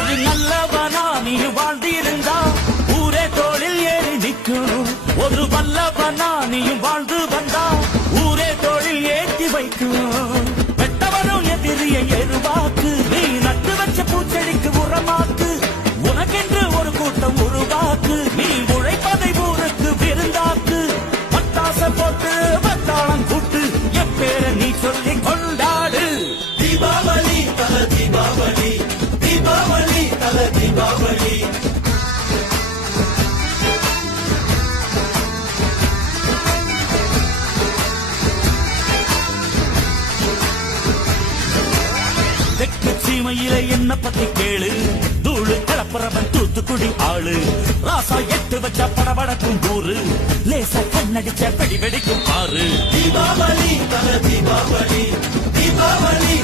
ஒரு நல்லவனா நீ வாழ்ந்திருந்தா ஊரே தோளில் ஏறி நிற்கும். ஒரு வல்லவனா நீயும் வாழ்ந்து வந்தா ஊரே தோளில் ஏற்றி வைக்கும். வெட்டவனும் எதிரிய எருவாக்கு, நீ நட்டு வச்ச பூச்செடிக்கு உரமாக்கு. உனக்கென்று ஒரு கூட்டம் உருவாக்கு, நீ உழைப்பதை ஊருக்கு விருந்தாக்கு. பட்டாச போட்டு வட்டாளம் கூட்டு என் பேர நீ சொல்லி கொண்டாடு. தீபாவளி தல தீபாவளி, தீபாவளி தல தீபாவளி. தெற்கு சீமையில என்ன பத்தி கேளு, தூளு கலப்புறவன் தூத்துக்குடி ஆளு. ராசா எட்டு வச்ச படபடக்கும் ஊரு, லேசா கண்ணடிச்ச வெடி வெடிக்கும் ஆறு. தீபாவளி தல தீபாவளி, தீபாவளி.